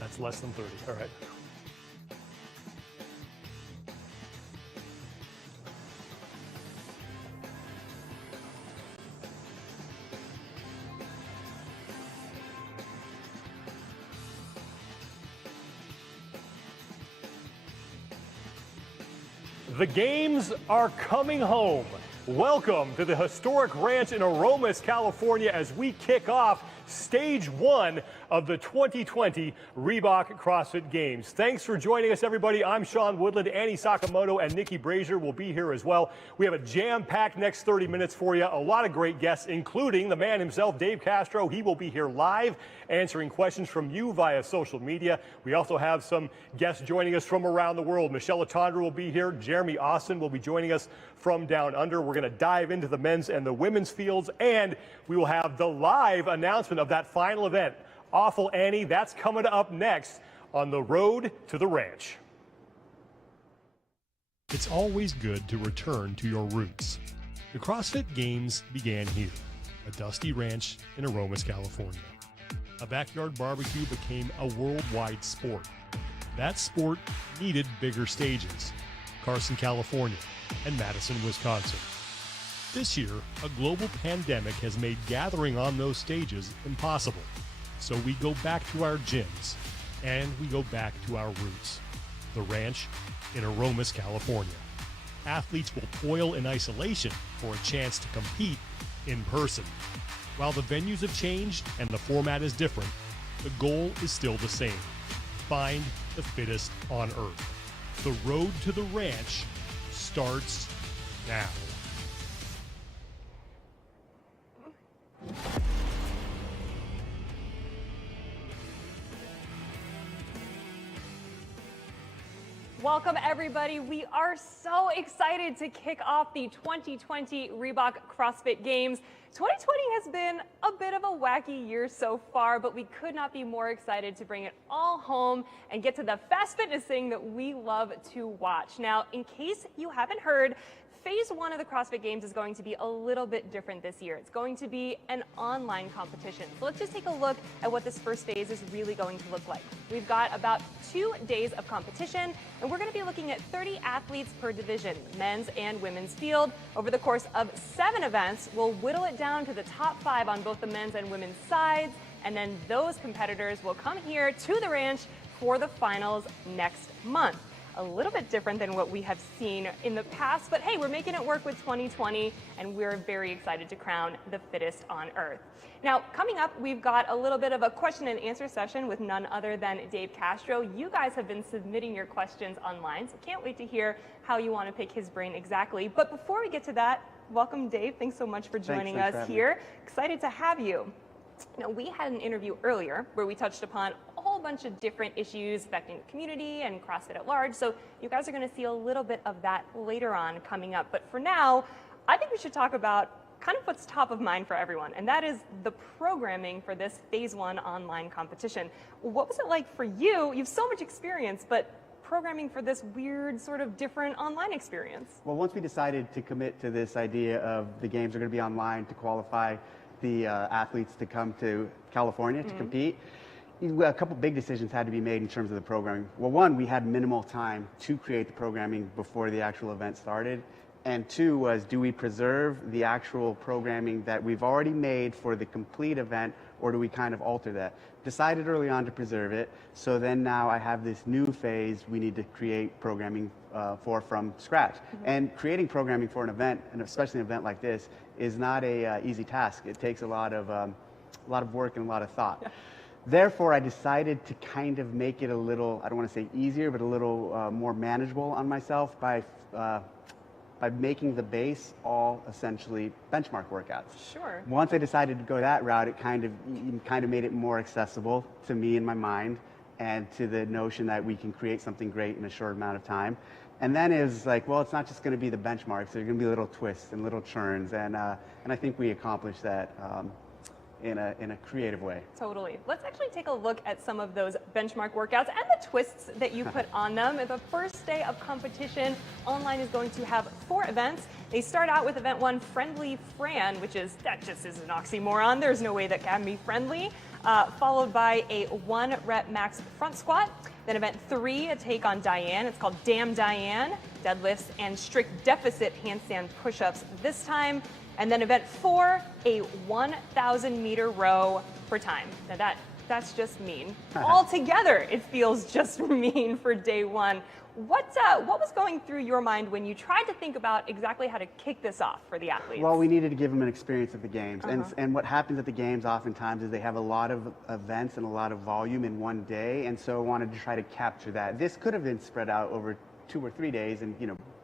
That's less than 30. All right. The games are coming home. Welcome to the historic ranch in Aromas, California, as we kick off Stage 1 of the 2020 Reebok CrossFit Games. Thanks for joining us, everybody. I'm Sean Woodland. Annie Sakamoto and Niki Brazier will be here as well. We have a jam-packed next 30 minutes for you. A lot of great guests, including the man himself, Dave Castro. He will be here live answering questions from you via social media. We also have some guests joining us from around the world. Michelle Letendre will be here. Jeremy Austin will be joining us from down under. We're going to dive into the men's and the women's fields, and we will have the live announcement of that final event. Awful Annie, that's coming up next on the road to the ranch. It's always good to return to your roots. The CrossFit Games began here, a dusty ranch in Aromas, California. A backyard barbecue became a worldwide sport. That sport needed bigger stages. Carson, California, and Madison, Wisconsin. This year, a global pandemic has made gathering on those stages impossible. So we go back to our gyms, and we go back to our roots. The ranch in Aromas, California. Athletes will toil in isolation for a chance to compete in person. While the venues have changed and the format is different, the goal is still the same. Find the fittest on Earth. The road to the ranch starts now. Welcome, everybody. We are so excited to kick off the 2020 Reebok CrossFit Games. 2020 has been a bit of a wacky year so far, but we could not be more excited to bring it all home and get to the fast fitness thing that we love to watch. Now, in case you haven't heard, Phase 1 of the CrossFit Games is going to be a little bit different this year. It's going to be an online competition. So let's just take a look at what this first phase is really going to look like. We've got about 2 days of competition, and we're going to be looking at 30 athletes per division, men's and women's field. Over the course of 7 events, we'll whittle it down to the top 5 on both the men's and women's sides, and then those competitors will come here to the ranch for the finals next month. A little bit different than what we have seen in the past, but hey, we're making it work with 2020, and we're very excited to crown the fittest on Earth. Now, coming up, we've got a little bit of a question and answer session with none other than Dave Castro. You guys have been submitting your questions online, so can't wait to hear how you want to pick his brain exactly. But before we get to that, welcome, Dave. Thanks so much for joining us here. Excited to have you. Now, we had an interview earlier where we touched upon a whole bunch of different issues affecting the community and CrossFit at large, so you guys are going to see a little bit of that later on coming up. But for now, I think we should talk about kind of what's top of mind for everyone, and that is the programming for this Phase 1 online competition. What was it like for you? You have so much experience, but programming for this weird, sort of different online experience. Well, once we decided to commit to this idea of the games are going to be online to qualify the athletes to come to California to compete, a couple big decisions had to be made in terms of the programming. Well, one, we had minimal time to create the programming before the actual event started. And 2 was, do we preserve the actual programming that we've already made for the complete event, or do we kind of alter that? Decided early on to preserve it, so then now I have this new phase we need to create programming for from scratch. And creating programming for an event, and especially an event like this, is not a easy task. It takes a lot of work and a lot of thought. Yeah. Therefore, I decided to kind of make it a little, I don't want to say easier, but a little more manageable on myself by making the base all essentially benchmark workouts. Sure. Once I decided to go that route, it kind of made it more accessible to me in my mind, and to the notion that we can create something great in a short amount of time. And then it was like, well, it's not just going to be the benchmarks. There are going to be little twists and little churns, and I think we accomplished that in a creative way. Totally. Let's actually take a look at some of those benchmark workouts and the twists that you put on them. The first day of competition online is going to have 4 events. They start out with event 1, Friendly Fran, that just is an oxymoron. There's no way that can be friendly. followed by a 1-rep max front squat. Then event 3, a take on Diane. It's called Damn Diane, deadlifts and strict deficit handstand push-ups this time. And then event 4, a 1,000-meter row for time. Now that's just mean. Altogether, it feels just mean for day one. What was going through your mind when you tried to think about exactly how to kick this off for the athletes? Well, we needed to give them an experience at the games. And what happens at the games oftentimes is they have a lot of events and a lot of volume in one day, and so I wanted to try to capture that. This could have been spread out over 2 or 3 days and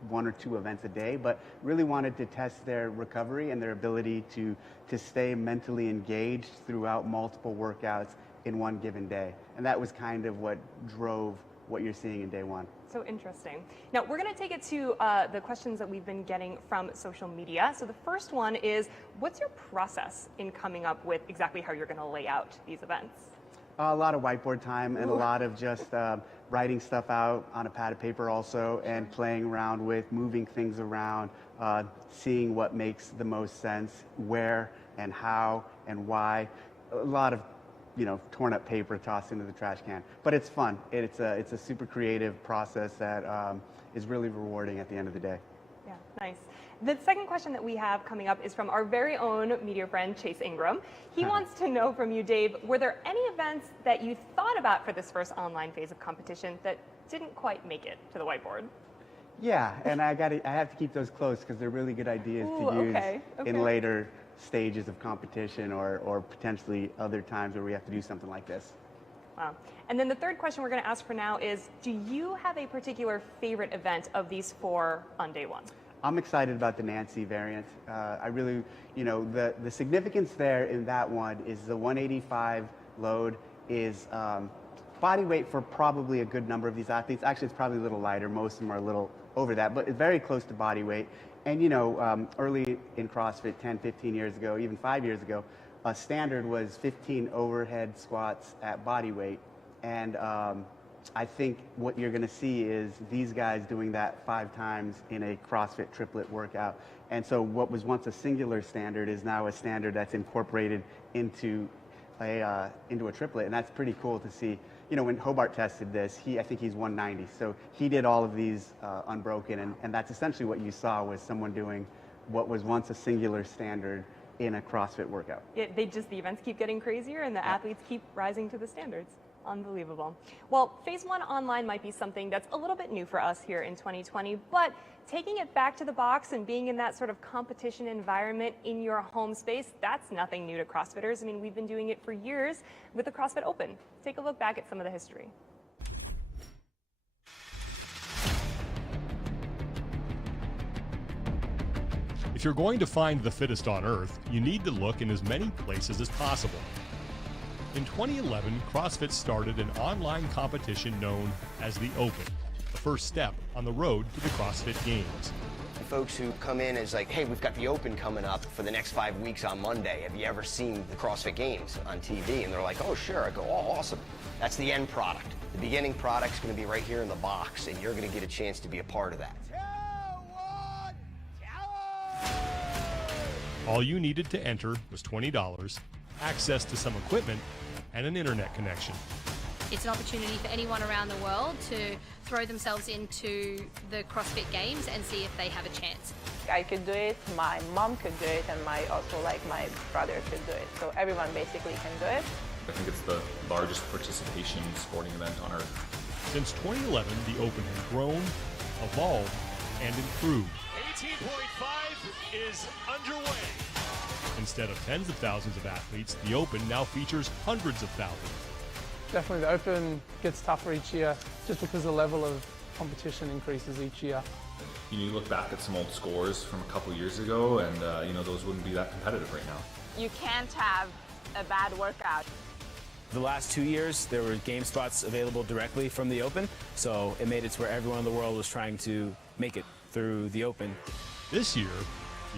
1 or 2 events a day, but really wanted to test their recovery and their ability to stay mentally engaged throughout multiple workouts in one given day. And that was kind of what drove what you're seeing in day one. So interesting. Now we're going to take it to the questions that we've been getting from social media. So the first one is, what's your process in coming up with exactly how you're going to lay out these events? A lot of whiteboard time and a lot of just writing stuff out on a pad of paper also, and playing around with moving things around, seeing what makes the most sense, where and how and why. A lot of torn up paper tossed into the trash can. But it's fun. It's a super creative process that is really rewarding at the end of the day. Yeah, nice. The second question that we have coming up is from our very own media friend, Chase Ingram. He wants to know from you, Dave, were there any events that you thought about for this first online phase of competition that didn't quite make it to the whiteboard? Yeah, and I have to keep those close because they're really good ideas to use in later stages of competition or potentially other times where we have to do something like this. Wow. And then the third question we're going to ask for now is, do you have a particular favorite event of these 4 on day one? I'm excited about the Nancy variant. I really, the significance there in that one is the 185 load is body weight for probably a good number of these athletes. Actually, it's probably a little lighter. Most of them are a little over that, but it's very close to body weight. And early in CrossFit, 10, 15 years ago, even 5 years ago, a standard was 15 overhead squats at body weight. And I think what you're going to see is these guys doing that 5 times in a CrossFit triplet workout. And so what was once a singular standard is now a standard that's incorporated into a triplet, and that's pretty cool to see. When Hobart tested this, I think he's 190, so he did all of these unbroken, and that's essentially what you saw was someone doing what was once a singular standard in a CrossFit workout. Yeah, the events keep getting crazier, and the athletes keep rising to the standards. Unbelievable. Well, phase 1 online might be something that's a little bit new for us here in 2020, but taking it back to the box and being in that sort of competition environment in your home space, that's nothing new to CrossFitters. I mean, we've been doing it for years with the CrossFit Open. Take a look back at some of the history. If you're going to find the fittest on Earth, you need to look in as many places as possible. In 2011, CrossFit started an online competition known as the Open, the first step on the road to the CrossFit Games. Folks who come in as like, hey, we've got the Open coming up for the next 5 weeks on Monday. Have you ever seen the CrossFit Games on TV? And they're like, oh, sure. I go, oh, awesome. That's the end product. The beginning product's going to be right here in the box, and you're going to get a chance to be a part of that. All you needed to enter was $20, access to some equipment, and an internet connection. It's an opportunity for anyone around the world to throw themselves into the CrossFit Games and see if they have a chance. I could do it, my mom could do it, and my brother could do it. So everyone basically can do it. I think it's the largest participation sporting event on Earth. Since 2011, the Open has grown, evolved, and improved. 18.5 is underway. Instead of tens of thousands of athletes, the Open now features hundreds of thousands. Definitely the Open gets tougher each year just because the level of competition increases each year. You look back at some old scores from a couple years ago and those wouldn't be that competitive right now. You can't have a bad workout. The last 2 years, there were game spots available directly from the Open, so it made it to where everyone in the world was trying to make it through the Open. This year,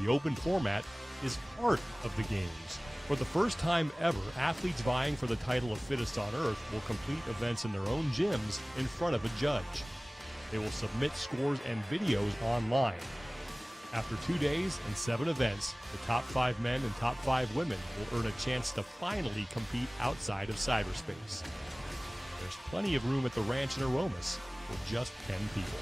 the Open format is part of the Games. For the first time ever, athletes vying for the title of Fittest on Earth will complete events in their own gyms in front of a judge. They will submit scores and videos online. After 2 days and 7 events, the top 5 men and top 5 women will earn a chance to finally compete outside of cyberspace. There's plenty of room at the ranch in Aromas for just 10 people.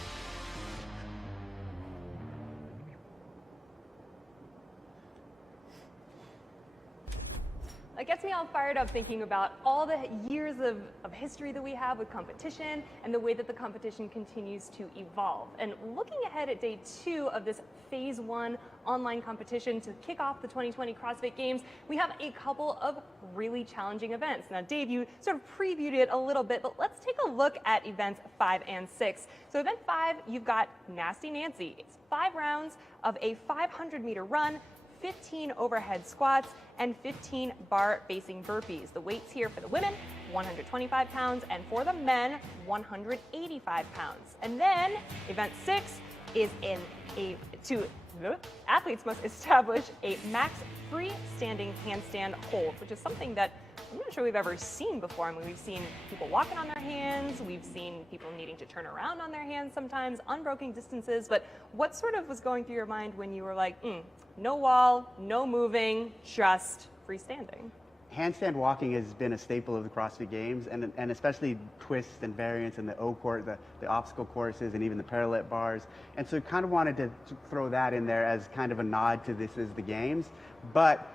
It gets me all fired up thinking about all the years of history that we have with competition and the way that the competition continues to evolve. And looking ahead at day 2 of this phase 1 online competition to kick off the 2020 CrossFit Games, we have a couple of really challenging events. Now, Dave, you sort of previewed it a little bit, but let's take a look at events 5 and 6. So event 5, you've got Nasty Nancy. It's 5 rounds of a 500-meter run, 15 overhead squats, and 15 bar-facing burpees. The weights here for the women, 125 pounds, and for the men, 185 pounds. And then event 6 is athletes must establish a max freestanding handstand hold, which is something that I'm not sure we've ever seen before. I mean, we've seen people walking on their hands, we've seen people needing to turn around on their hands sometimes, unbroken distances, but what sort of was going through your mind when you were like, no wall, no moving, just freestanding? Handstand walking has been a staple of the CrossFit Games, and especially twists and variants and the O-court, the obstacle courses, and even the parallel bars. And so kind of wanted to throw that in there as kind of a nod to this is the Games, but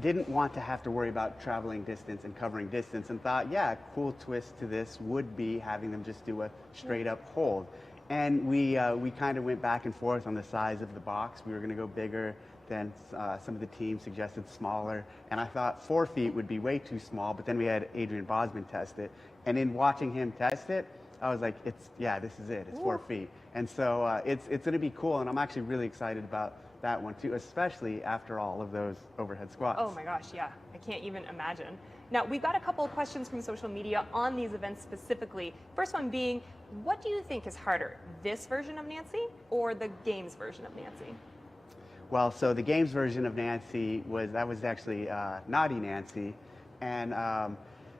didn't want to have to worry about traveling distance and covering distance, and thought, yeah, a cool twist to this would be having them just do a straight up hold. And we kind of went back and forth on the size of the box. We were going to go bigger than some of the teams suggested smaller. And I thought 4 feet would be way too small, but then we had Adrian Bosman test it. And in watching him test it, I was like, this is it, it's 4 feet. And so it's going to be cool, and I'm actually really excited about that one too, especially after all of those overhead squats. Oh my gosh, yeah, I can't even imagine. Now, we've got a couple of questions from social media on these events specifically. First one being, what do you think is harder, this version of Nancy or the Games version of Nancy? Well, so the Games version of Nancy was actually Naughty Nancy, and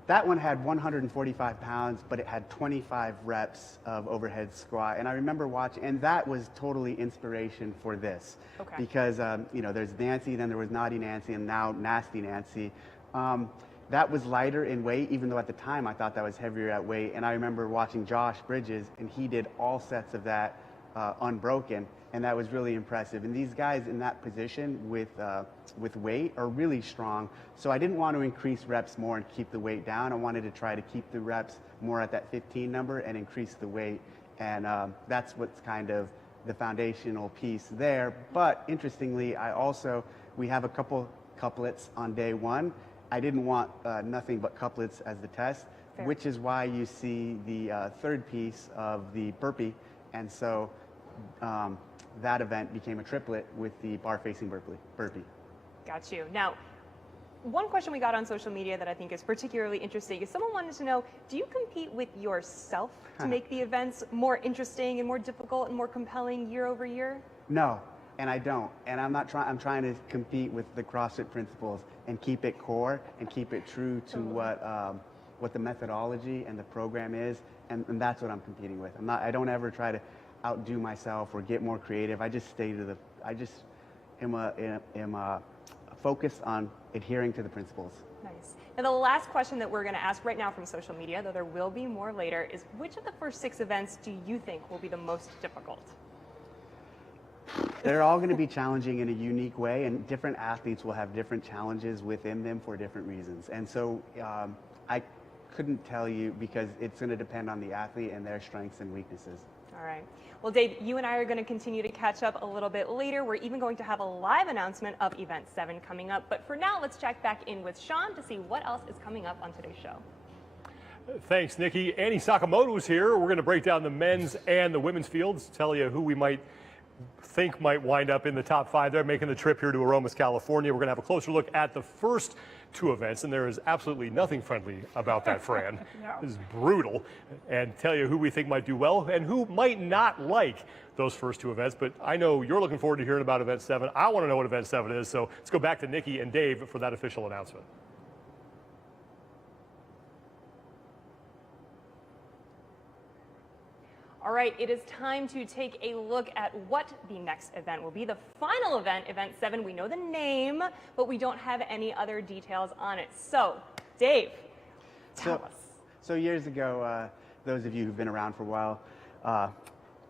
that one had 145 pounds, but it had 25 reps of overhead squat. And I remember watching, and that was totally inspiration for this. Okay. Because, there's Nancy, then there was Naughty Nancy, and now Nasty Nancy. That was lighter in weight, even though at the time I thought that was heavier at weight. And I remember watching Josh Bridges, and he did all sets of that unbroken, and that was really impressive. And these guys in that position with weight are really strong. So I didn't want to increase reps more and keep the weight down. I wanted to try to keep the reps more at that 15 number and increase the weight. And that's what's kind of the foundational piece there. But interestingly, we have a couple couplets on day 1. I didn't want nothing but couplets as the test, Fair. Which is why you see the third piece of the burpee. And so that event became a triplet with the bar-facing burpee. Got you. Now, one question we got on social media that I think is particularly interesting is someone wanted to know, do you compete with yourself to make the events more interesting and more difficult and more compelling year over year? No, and I don't. And I'm trying to compete with the CrossFit principles and keep it core and keep it true to what the methodology and the program is, and that's what I'm competing with. I don't ever try to outdo myself or get more creative. I just am focused on adhering to the principles. Nice. And the last question that we're going to ask right now from social media, though there will be more later, is which of the first 6 events do you think will be the most difficult? They're all going to be challenging in a unique way, and different athletes will have different challenges within them for different reasons. And so I couldn't tell you, because it's going to depend on the athlete and their strengths and weaknesses. All right. Well, Dave, you and I are going to continue to catch up a little bit later. We're even going to have a live announcement of Event 7 coming up. But for now, let's check back in with Sean to see what else is coming up on today's show. Thanks, Niki. Annie Sakamoto's here. We're going to break down the men's and the women's fields, tell you who we might think might wind up in the top 5. They're making the trip here to Aromas, California. We're going to have a closer look at the first 2 events, and there is absolutely nothing friendly about that, Fran. No. This is brutal. And tell you who we think might do well and who might not like those first 2 events. But I know you're looking forward to hearing about Event 7. I want to know what Event 7 is, so let's go back to Niki and Dave for that official announcement. All right, it is time to take a look at what the next event will be. The final event, Event 7, we know the name, but we don't have any other details on it. So, Dave, tell us. So years ago, those of you who've been around for a while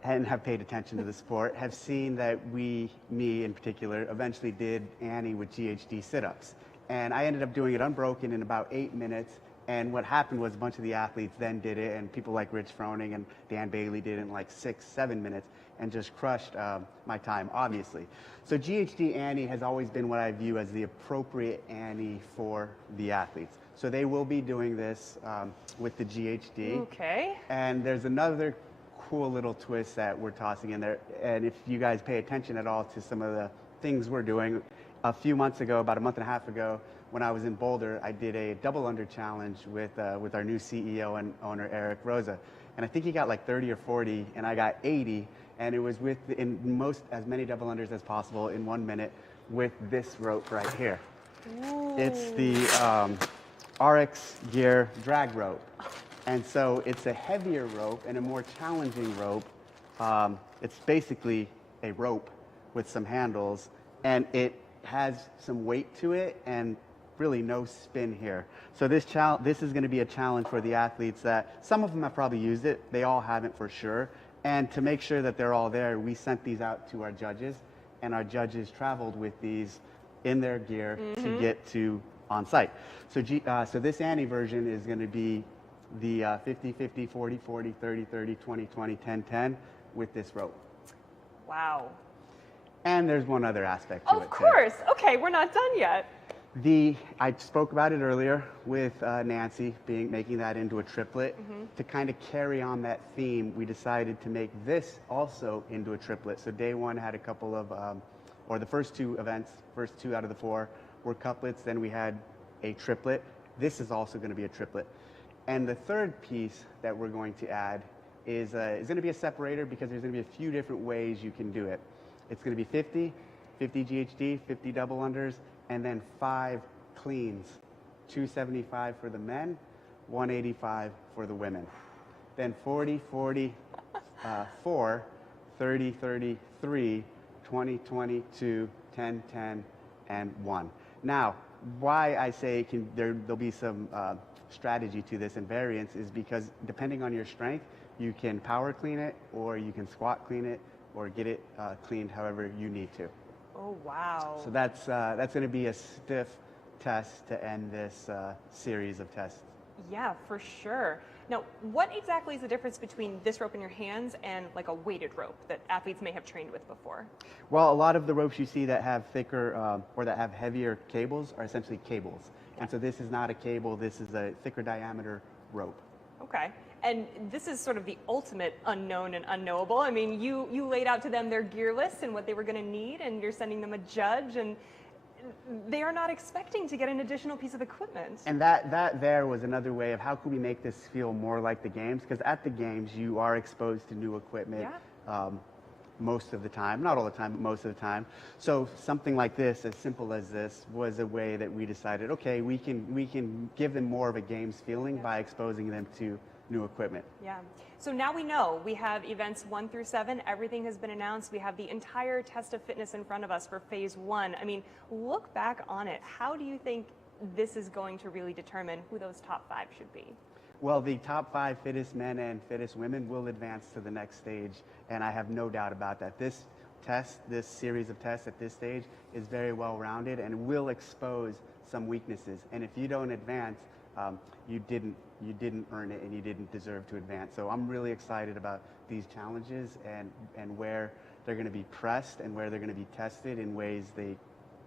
and have paid attention to the sport have seen that me in particular, eventually did Annie with GHD sit-ups. And I ended up doing it unbroken in about 8 minutes. And what happened was a bunch of the athletes then did it, and people like Rich Froning and Dan Bailey did it in like 6-7 minutes and just crushed my time, obviously. So GHD Annie has always been what I view as the appropriate Annie for the athletes. So they will be doing this with the GHD. Okay. And there's another cool little twist that we're tossing in there. And if you guys pay attention at all to some of the things we're doing, a few months ago, about a month and a half ago, when I was in Boulder, I did a double under challenge with our new CEO and owner, Eric Rosa. And I think he got like 30 or 40, and I got 80. And it was with as many double unders as possible in 1 minute with this rope right here. Ooh. It's the RX Gear drag rope. And so it's a heavier rope and a more challenging rope. It's basically a rope with some handles, and it has some weight to it and really no spin here. So this is going to be a challenge for the athletes that some of them have probably used it. They all haven't for sure. And to make sure that they're all there, we sent these out to our judges, and our judges traveled with these in their gear to get to on site. So this Annie version is going to be the 50-50, 40-40, 30-30, 20-20, 10-10 with this rope. Wow. And there's one other aspect to it. Of course. Okay, we're not done yet. I spoke about it earlier with Nancy making that into a triplet. To kind of carry on that theme, we decided to make this also into a triplet. So day one had a couple of, or the first two events, first 2 out of the 4 were couplets. Then we had a triplet. This is also going to be a triplet. And the third piece that we're going to add is going to be a separator, because there's going to be a few different ways you can do it. It's going to be 50 GHD, 50 double unders, and then 5 cleans, 275 for the men, 185 for the women. Then 40, 40, 4, 30, 33, 20, 22, 10, 10, and 1. Now, why I say there'll be some strategy to this and variance is because depending on your strength, you can power clean it, or you can squat clean it, or get it cleaned however you need to. Oh, wow. So that's going to be a stiff test to end this series of tests. Yeah, for sure. Now, what exactly is the difference between this rope in your hands and like a weighted rope that athletes may have trained with before? Well, a lot of the ropes you see that have thicker or that have heavier cables are essentially cables. Yeah. And so this is not a cable, this is a thicker diameter rope. Okay. And this is sort of the ultimate unknown and unknowable. I mean, you laid out to them their gear list and what they were going to need, and you're sending them a judge, and they are not expecting to get an additional piece of equipment. And that there was another way of how could we make this feel more like the games, because at the games you are exposed to new equipment. Yeah. Most of the time, not all the time, but most of the time. So something like this, as simple as this, was a way that we decided, okay, we can give them more of a games feeling by exposing them to new equipment. Yeah. So now we know we have events 1 through 7. Everything has been announced. We have the entire test of fitness in front of us for phase 1. I mean, look back on it. How do you think this is going to really determine who those top 5 should be? Well, the top 5 fittest men and fittest women will advance to the next stage, and I have no doubt about that. This series of tests at this stage is very well rounded and will expose some weaknesses. And if you don't advance, you didn't earn it and you didn't deserve to advance. So I'm really excited about these challenges and where they're going to be pressed and where they're going to be tested in ways they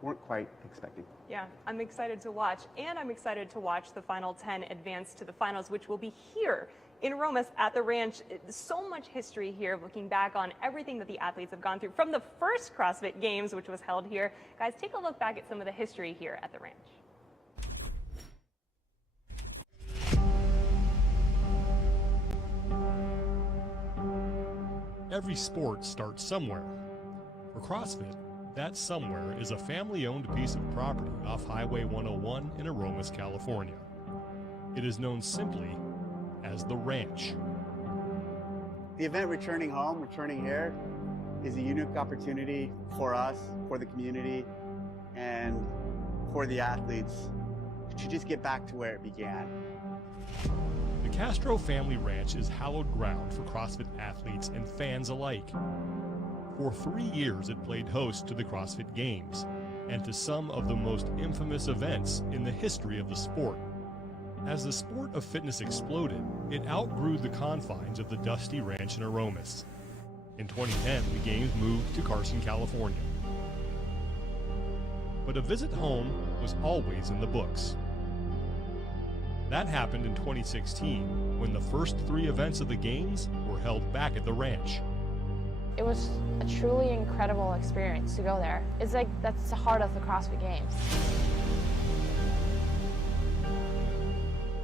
weren't quite expecting. Yeah, I'm excited to watch, and I'm excited to watch the final 10 advance to the finals, which will be here in Romas at the ranch. So much history here, looking back on everything that the athletes have gone through from the first CrossFit Games, which was held here. Guys, take a look back at some of the history here at the ranch. Every sport starts somewhere. For CrossFit, that somewhere is a family-owned piece of property off Highway 101 in Aromas, California. It is known simply as the ranch. The event returning home, returning here, is a unique opportunity for us, for the community, and for the athletes to just get back to where it began. The Castro Family Ranch is hallowed ground for CrossFit athletes and fans alike. For 3 years, it played host to the CrossFit Games and to some of the most infamous events in the history of the sport. As the sport of fitness exploded, it outgrew the confines of the dusty ranch in Aromas. In 2010, the Games moved to Carson, California. But a visit home was always in the books. That happened in 2016, when the first 3 events of the Games were held back at the ranch. It was a truly incredible experience to go there. It's like, that's the heart of the CrossFit Games.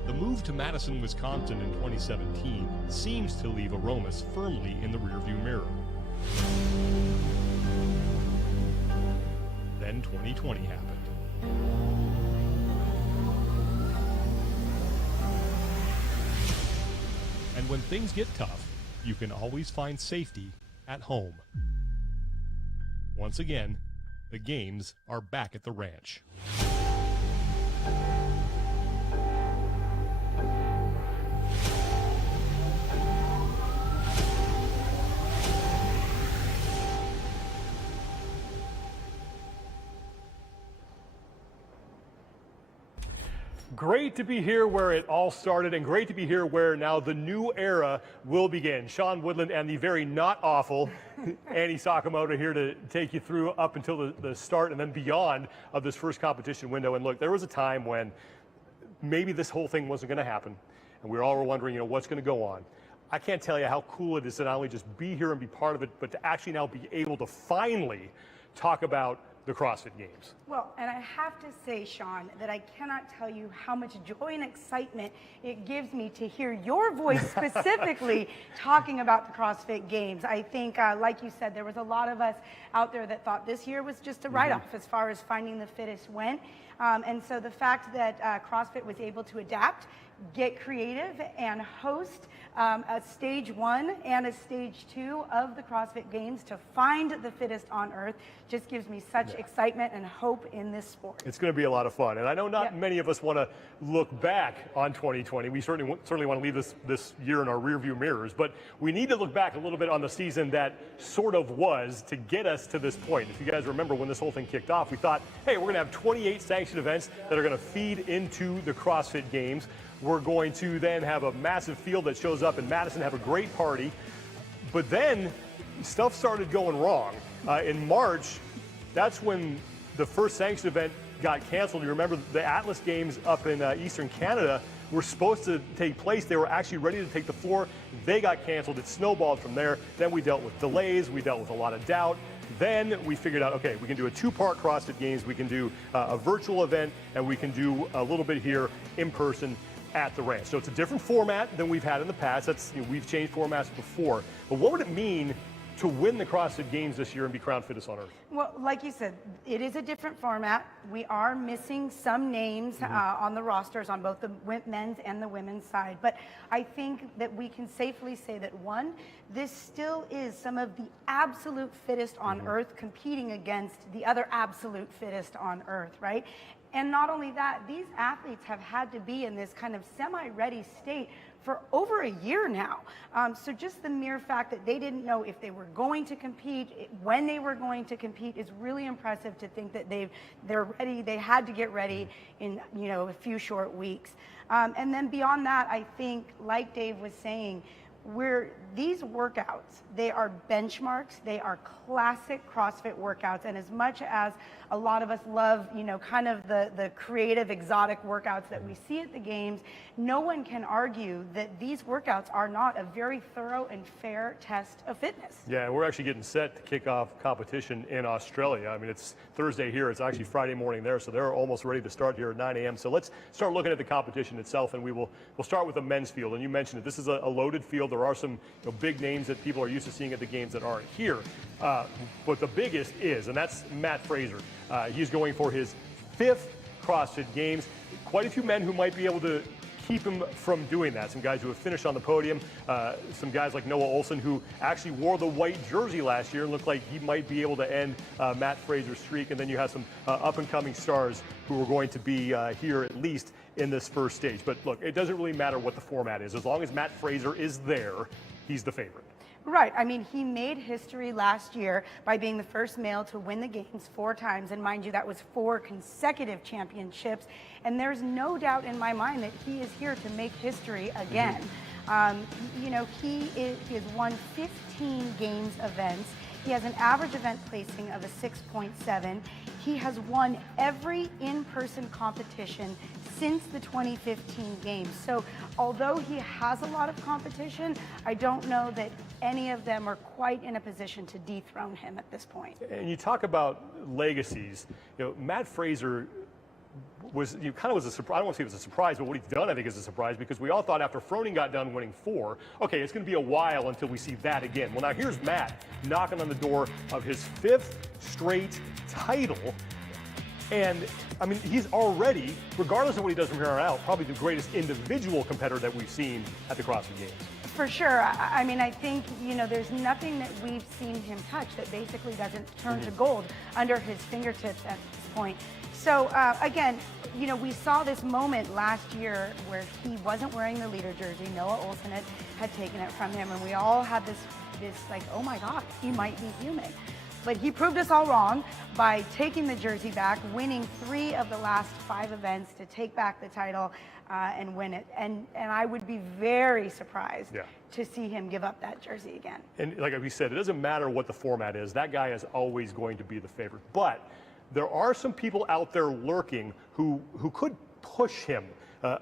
The move to Madison, Wisconsin in 2017 seems to leave Aromas firmly in the rearview mirror. Then 2020 happened. And when things get tough, you can always find safety at home. Once again, the Games are back at the ranch. Great to be here where it all started, and great to be here where now the new era will begin. Sean Woodland and the very not awful Annie Sakamoto here to take you through up until the start and then beyond of this first competition window. And look, there was a time when maybe this whole thing wasn't going to happen, and we all were wondering, what's going to go on. I can't tell you how cool it is to not only just be here and be part of it, but to actually now be able to finally talk about the CrossFit Games. Well, and I have to say, Sean, that I cannot tell you how much joy and excitement it gives me to hear your voice specifically talking about the CrossFit Games. I think, like you said, there was a lot of us out there that thought this year was just a write-off as far as finding the fittest went. And so the fact that CrossFit was able to adapt, get creative, and host a stage 1 and a stage 2 of the CrossFit Games to find the fittest on earth just gives me such excitement and hope in this sport. It's going to be a lot of fun, and I know not many of us want to look back on 2020. We certainly want to leave this year in our rearview mirrors, but we need to look back a little bit on the season that sort of was to get us to this point. If you guys remember when this whole thing kicked off, we thought, hey, we're going to have 28 sanctioned events that are going to feed into the CrossFit Games. We're going to then have a massive field that shows up in Madison, have a great party. But then stuff started going wrong. In March, that's when the first sanctioned event got canceled. You remember the Atlas Games up in Eastern Canada were supposed to take place. They were actually ready to take the floor. They got canceled. It snowballed from there. Then we dealt with delays. We dealt with a lot of doubt. Then we figured out, okay, we can do a 2-part CrossFit Games. We can do a virtual event, and we can do a little bit here in person at the ranch. So it's a different format than we've had in the past. That's, we've changed formats before. But what would it mean to win the CrossFit Games this year and be crowned Fittest on Earth? Well, like you said, it is a different format. We are missing some names on the rosters on both the men's and the women's side. But I think that we can safely say that, one, this still is some of the absolute fittest on earth competing against the other absolute fittest on earth, right? And not only that, these athletes have had to be in this kind of semi-ready state for over a year now. So just the mere fact that they didn't know if they were going to compete, when they were going to compete, is really impressive to think that they're ready. They had to get ready in a few short weeks. And then beyond that, I think, like Dave was saying, these workouts, they are benchmarks, they are classic CrossFit workouts, and as much as a lot of us love, kind of the creative, exotic workouts that we see at the Games, no one can argue that these workouts are not a very thorough and fair test of fitness. Yeah, and we're actually getting set to kick off competition in Australia. I mean, it's Thursday here, it's actually Friday morning there, so they're almost ready to start here at 9 a.m. So let's start looking at the competition itself, and we'll start with the men's field. And you mentioned it, this is a loaded field. There are some big names that people are used to seeing at the Games that aren't here. But the biggest is, and that's Matt Fraser. He's going for his 5th CrossFit Games. Quite a few men who might be able to keep him from doing that. Some guys who have finished on the podium, some guys like Noah Olsen, who actually wore the white jersey last year and looked like he might be able to end Matt Fraser's streak. And then you have some up-and-coming stars who are going to be here at least in this first stage. But look, it doesn't really matter what the format is. As long as Matt Fraser is there, he's the favorite. Right. I mean, he made history last year by being the first male to win the games 4 times. And mind you, that was 4 consecutive championships. And there's no doubt in my mind that he is here to make history again. You know, he has won 15 games events. He has an average event placing of a 6.7. He has won every in-person competition since the 2015 games. So although he has a lot of competition, I don't know that any of them are quite in a position to dethrone him at this point. And you talk about legacies. You know, Matt Fraser was kind of was a surprise. I don't want to say it was a surprise, but what he's done, I think, is a surprise, because we all thought after Froning got done winning 4, okay, it's going to be a while until we see that again. Well, now here's Matt knocking on the door of his 5th straight title. And I mean, he's already, regardless of what he does from here on out, probably the greatest individual competitor that we've seen at the CrossFit Games. For sure. I mean, I think, you know, there's nothing that we've seen him touch that basically doesn't turn to gold under his fingertips at this point. So again, you know, we saw this moment last year where he wasn't wearing the leader jersey. Noah Olsen had taken it from him, and we all had this like, oh my God, he might be human. But he proved us all wrong by taking the jersey back, winning 3 of the last 5 events to take back the title and win it. And I would be very surprised to see him give up that jersey again. And like we said, it doesn't matter what the format is. That guy is always going to be the favorite. But there are some people out there lurking who could push him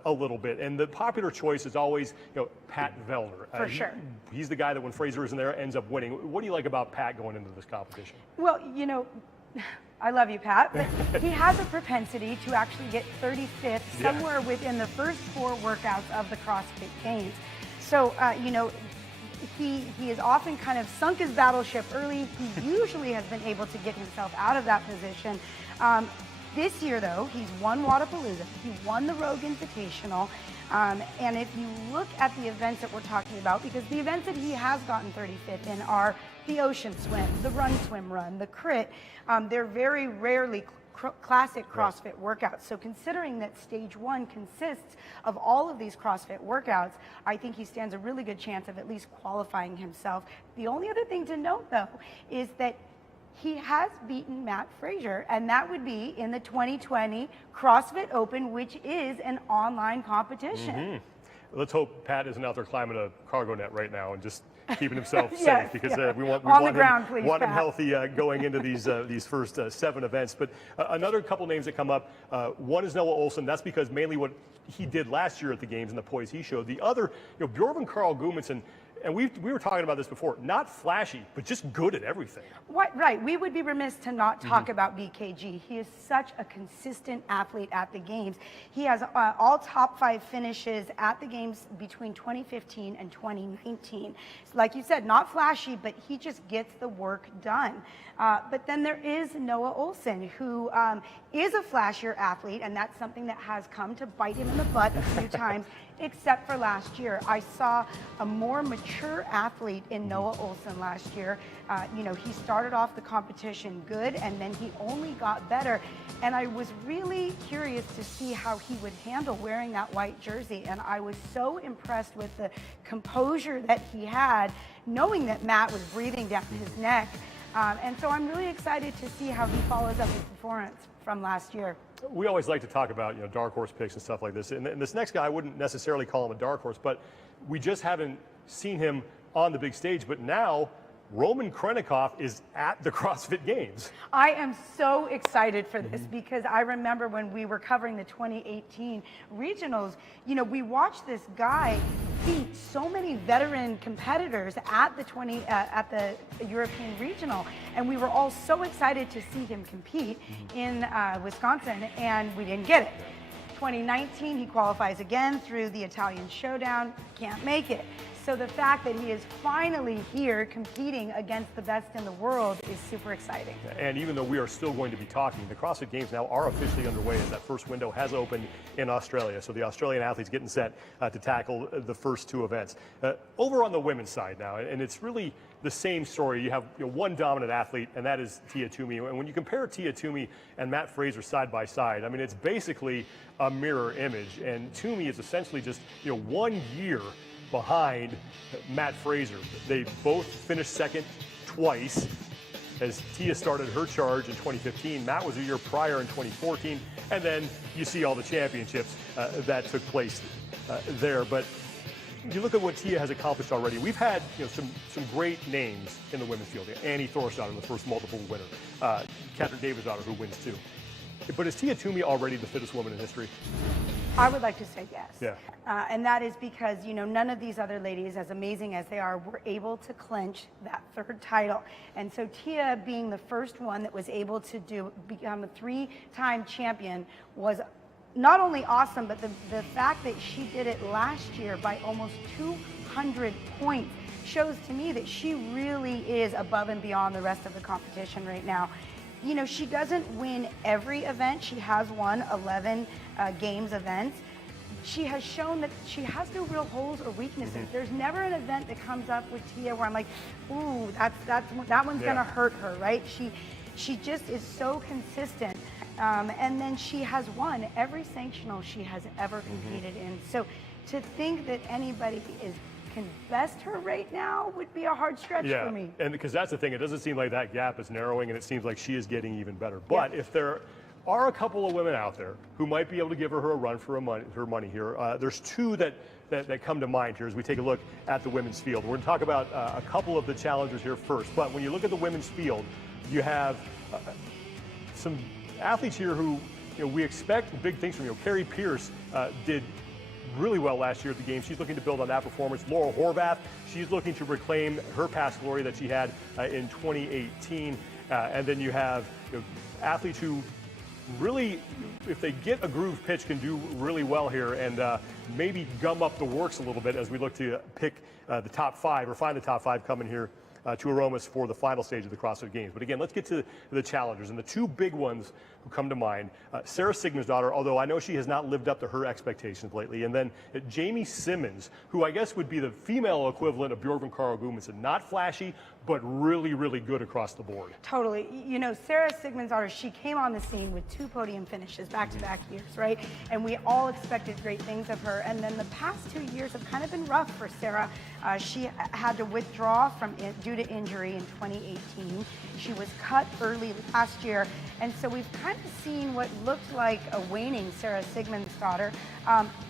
a little bit, and the popular choice is always, you know, Pat Vellner. For sure. He's the guy that when Fraser isn't there ends up winning. What do you like about Pat going into this competition? Well, you know, I love you, Pat, but he has a propensity to actually get 35th somewhere within the first 4 workouts of the CrossFit Games. So, you know, he has often kind of sunk his battleship early. He usually has been able to get himself out of that position. This year, though, he's won Wodapalooza, he won the Rogue Invitational, and if you look at the events that we're talking about, because the events that he has gotten 35th in are the Ocean Swim, the Run Swim Run, the Crit, they're very rarely classic CrossFit workouts. So considering that stage 1 consists of all of these CrossFit workouts, I think he stands a really good chance of at least qualifying himself. The only other thing to note, though, is that he has beaten Matt Fraser, and that would be in the 2020 CrossFit Open, which is an online competition. Let's hope Pat isn't out there climbing a cargo net right now and just keeping himself safe, because we want him healthy going into these first 7 events. But another couple names that come up, one is Noah Olsen. That's because mainly what he did last year at the games and the poise he showed. The other, you know, Bjorn Carl Gudmundsson, and we were talking about this before, not flashy, but just good at everything. Right. We would be remiss to not talk about BKG. He is such a consistent athlete at the Games. He has all top 5 finishes at the Games between 2015 and 2019. Like you said, not flashy, but he just gets the work done. But then there is Noah Olsen, who is a flashier athlete, and that's something that has come to bite him in the butt a few times, except for last year. I saw a more mature athlete in Noah Olsen last year. You know, he started off the competition good, and then he only got better. And I was really curious to see how he would handle wearing that white jersey. And I was so impressed with the composure that he had, knowing that Matt was breathing down his neck. And so I'm really excited to see how he follows up his performance from last year. We always like to talk about, you know, dark horse picks and stuff like this. And this next guy, I wouldn't necessarily call him a dark horse, but we just haven't seen him on the big stage. But now Roman Krenikov is at the CrossFit Games. I am so excited for this because I remember when we were covering the 2018 regionals, you know, we watched this guy beat so many veteran competitors at the European regional, and we were all so excited to see him compete in Wisconsin, and we didn't get it. 2019, he qualifies again through the Italian Showdown, can't make it. So the fact that he is finally here competing against the best in the world is super exciting. And even though we are still going to be talking, the CrossFit Games now are officially underway as that first window has opened in Australia. So the Australian athletes getting set to tackle the first two events. Over on the women's side now, and it's really the same story. You have one dominant athlete, and that is Tia Toomey. And when you compare Tia Toomey and Matt Fraser side by side, I mean, it's basically a mirror image. And Toomey is essentially just 1 year behind Matt Fraser. They both finished second twice as Tia started her charge in 2015. Matt was a year prior in 2014. And then you see all the championships that took place there. But you look at what Tia has accomplished already. We've had some great names in the women's field. Annie Thorsdottir, the first multiple winner. Catherine Davidsdottir, who wins too. But is Tia Toomey already the fittest woman in history? I would like to say yes. Yeah. And that is because, none of these other ladies, as amazing as they are, were able to clinch that third title. And so Tia being the first one that was able to become a 3-time champion was not only awesome, but the fact that she did it last year by almost 200 points shows to me that she really is above and beyond the rest of the competition right now. She doesn't win every event. She has won 11 games events. She has shown that she has no real holes or weaknesses. There's never an event that comes up with Tia where I'm like, ooh, that one's gonna hurt her, right? She just is so consistent. And then she has won every sanctional she has ever competed in. So to think that anybody can best her right now would be a hard stretch for me. And because that's the thing, it doesn't seem like that gap is narrowing, and it seems like she is getting even better. But if there are a couple of women out there who might be able to give her a run for her money here, there's two that come to mind here as we take a look at the women's field. We're going to talk about a couple of the challengers here first. But when you look at the women's field, you have some athletes here who we expect big things from. Carrie Pierce did really well last year at the Games. She's looking to build on that performance. Laurel Horvath, she's looking to reclaim her past glory that she had in 2018. And then you have athletes who really, if they get a groove pitch, can do really well here and maybe gum up the works a little bit as we look to pick the top 5 or find the top 5 coming here to Aromas for the final stage of the CrossFit Games. But again, let's get to the challengers. And the two big ones who come to mind, Sarah Sigmundsdottir, although I know she has not lived up to her expectations lately, and then Jamie Simmons, who I guess would be the female equivalent of Björgvin Kara Gudmundsson. Not flashy, but really, really good across the board. Totally. Sarah Sigmundsdottir, she came on the scene with 2 podium finishes back-to-back years, right? And we all expected great things of her. And then the past 2 years have kind of been rough for Sarah. She had to withdraw due to injury in 2018. She was cut early last year. And so we've kind of seen what looked like a waning Sarah Sigmundsdottir.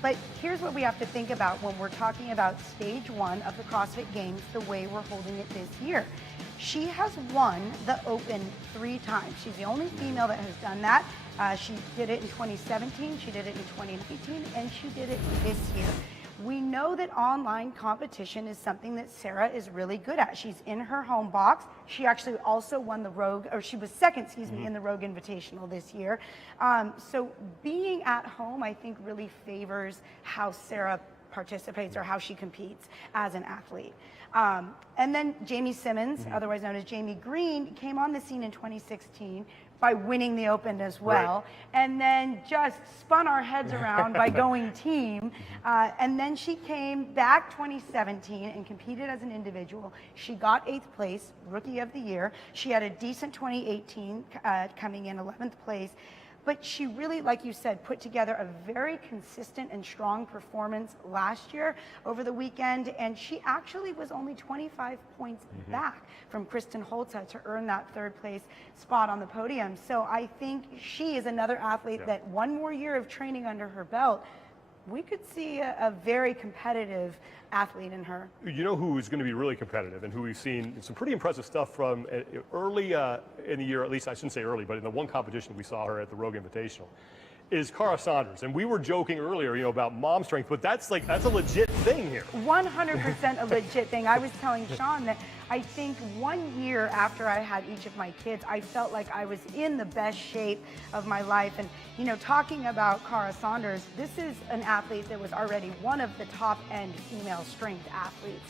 But here's what we have to think about when we're talking about stage 1 of the CrossFit Games, the way we're holding it this year. She has won the Open 3 times. She's the only female that has done that. She did it in 2017, she did it in 2019, and she did it this year. We know that online competition is something that Sarah is really good at. She's in her home box. She actually also won the Rogue, or she was second, in the Rogue Invitational this year. So being at home, I think, really favors how Sarah participates or how she competes as an athlete. And then Jamie Simmons, otherwise known as Jamie Green, came on the scene in 2016 by winning the Open as well, and then just spun our heads around by going team. And then she came back 2017 and competed as an individual. She got 8th place, Rookie of the Year. She had a decent 2018, coming in 11th place. But she really, like you said, put together a very consistent and strong performance last year over the weekend, and she actually was only 25 points back from Kristen Holta to earn that 3rd place spot on the podium. So I think she is another athlete that 1 more year of training under her belt, we could see a very competitive athlete in her. You know who is going to be really competitive and who we've seen some pretty impressive stuff from early in the year, at least I shouldn't say early, but in the one competition we saw her at the Rogue Invitational, is Cara Saunders. And we were joking earlier, about mom strength, but that's a legit thing here. 100% a legit thing. I was telling Sean that I think 1 year after I had each of my kids, I felt like I was in the best shape of my life. And, talking about Cara Saunders, this is an athlete that was already one of the top-end female strength athletes.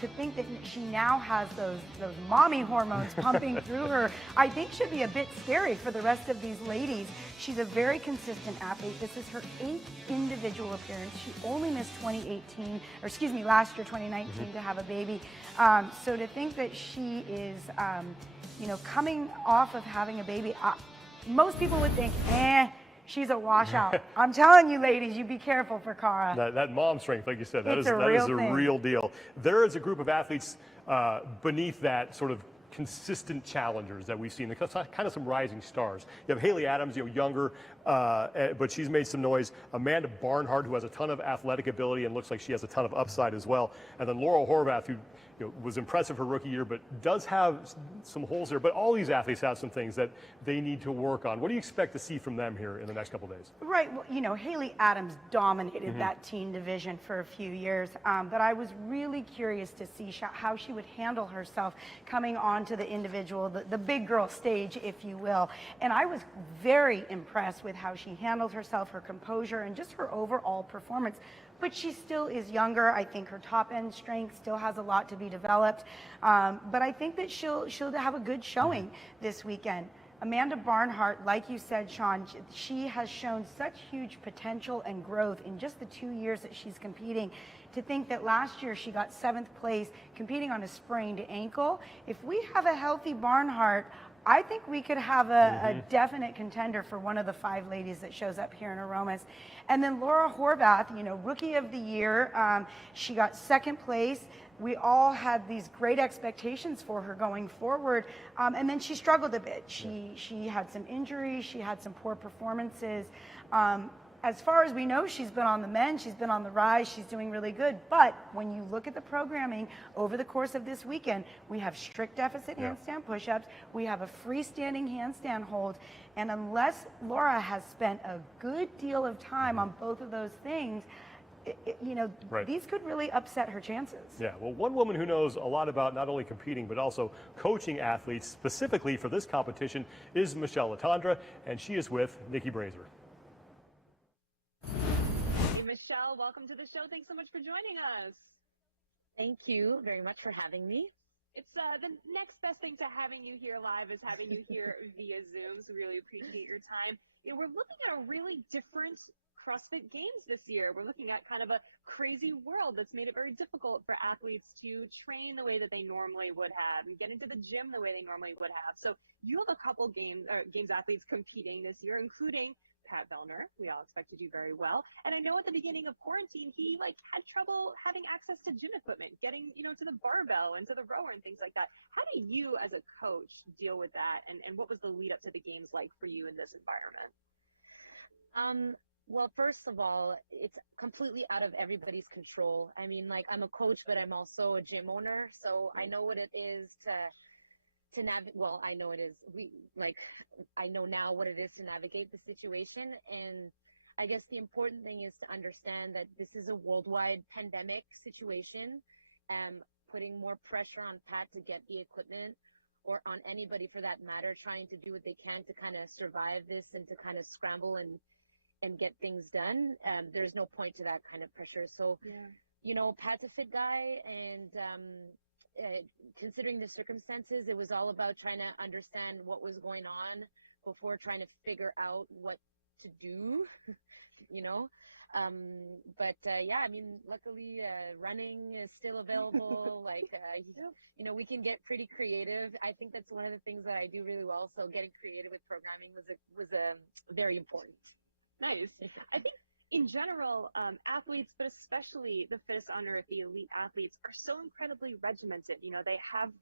To think that she now has those mommy hormones pumping through her, I think should be a bit scary for the rest of these ladies. She's a very consistent athlete. This is her 8th individual appearance. She only missed last year, 2019, to have a baby. So to think that she is, coming off of having a baby, most people would think, she's a washout. I'm telling you, ladies, you be careful for Cara. That mom strength, like you said, that is a real deal. There is a group of athletes beneath that sort of consistent challengers that we've seen, kind of some rising stars. You have Haley Adams, younger, but she's made some noise. Amanda Barnhart, who has a ton of athletic ability and looks like she has a ton of upside as well. And then Laura Horvath, who was impressive her rookie year, but does have some holes there. But all these athletes have some things that they need to work on. What do you expect to see from them here in the next couple of days? Right. Well, Haley Adams dominated that teen division for a few years, but I was really curious to see how she would handle herself coming onto the individual, the big girl stage, if you will. And I was very impressed with how she handled herself, her composure, and just her overall performance. But she still is younger. I think her top-end strength still has a lot to be developed. But I think that she'll have a good showing this weekend. Amanda Barnhart, like you said, Sean, she has shown such huge potential and growth in just the 2 years that she's competing. To think that last year she got 7th place competing on a sprained ankle. If we have a healthy Barnhart, I think we could have a definite contender for one of the 5 ladies that shows up here in Aromas. And then Laura Horvath, Rookie of the Year, she got 2nd place. We all had these great expectations for her going forward, and then she struggled a bit. She had some injuries, she had some poor performances. As far as we know, she's been on the mend, she's been on the rise, she's doing really good. But when you look at the programming over the course of this weekend, we have strict deficit handstand push-ups, we have a freestanding handstand hold, and unless Laura has spent a good deal of time on both of those things, these could really upset her chances. Yeah, well, one woman who knows a lot about not only competing but also coaching athletes specifically for this competition is Michelle Latondra, and she is with Niki Brazier. Michelle, welcome to the show. Thanks so much for joining us. Thank you very much for having me. It's the next best thing to having you here live is having you here via Zoom, so really appreciate your time. We're looking at a really different CrossFit Games this year. We're looking at kind of a crazy world that's made it very difficult for athletes to train the way that they normally would have and get into the gym the way they normally would have. So you have a couple games athletes competing this year, including Pat Vellner. We all expect to do very well. And I know at the beginning of quarantine, he had trouble having access to gym equipment, getting, to the barbell and to the rower and things like that. How do you as a coach deal with that? And what was the lead up to the games like for you in this environment? Well, first of all, it's completely out of everybody's control. I mean, I'm a coach, but I'm also a gym owner. So I know what it is to navigate. Well, I know it is. I know now what it is to navigate the situation. And I guess the important thing is to understand that this is a worldwide pandemic situation, putting more pressure on Pat to get the equipment, or on anybody for that matter, trying to do what they can to kind of survive this and to kind of scramble and get things done. There's no point to that kind of pressure. So, Pat's a fit guy, and considering the circumstances, it was all about trying to understand what was going on before trying to figure out what to do, luckily running is still available. We can get pretty creative. I think that's one of the things that I do really well. So getting creative with programming was very important. Nice. I think in general, athletes, but especially the Fittest on Earth, the elite athletes, are so incredibly regimented. They have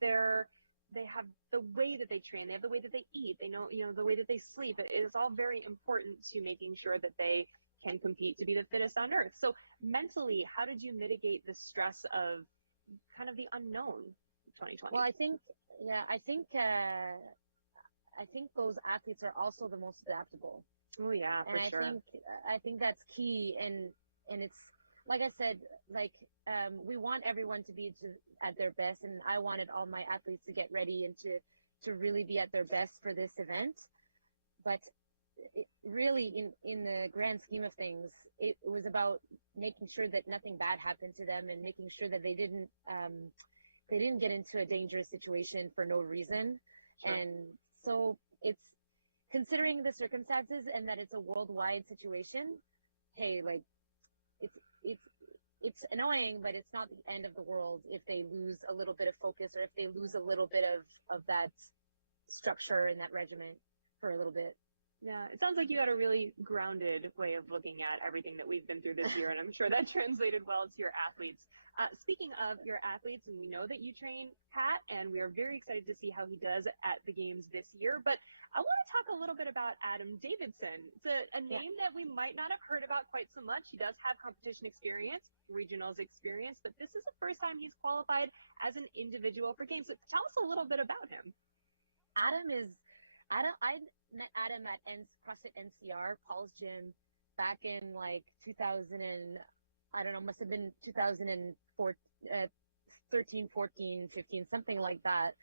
the way that they train, they have the way that they eat, they know, the way that they sleep. It is all very important to making sure that they can compete to be the fittest on earth. So mentally, how did you mitigate the stress of kind of the unknown 2020? Well, I think think those athletes are also the most adaptable. Oh yeah, for sure. I think that's key, and it's like I said, like we want everyone to be at their best, and I wanted all my athletes to get ready and to really be at their best for this event. But really, in the grand scheme of things, it was about making sure that nothing bad happened to them and making sure that they didn't get into a dangerous situation for no reason. Sure. And so it's considering the circumstances and that it's a worldwide situation. Hey, like it's annoying, but it's not the end of the world if they lose a little bit of focus or if they lose a little bit of that structure and that regiment for a little bit. Yeah, it sounds like you had a really grounded way of looking at everything that we've been through this year, and I'm sure that translated well to your athletes. Speaking of your athletes, we know that you train Pat, and we are very excited to see how he does at the games this year. But I want to talk a little bit about Adam Davidson. It's a name that we might not have heard about quite so much. He does have competition experience, regionals experience, but this is the first time he's qualified as an individual for games. So tell us a little bit about him. I met Adam at CrossFit NCR, Paul's gym, back in like 2000 and I don't know, must have been 2013, 14, 15, something like that.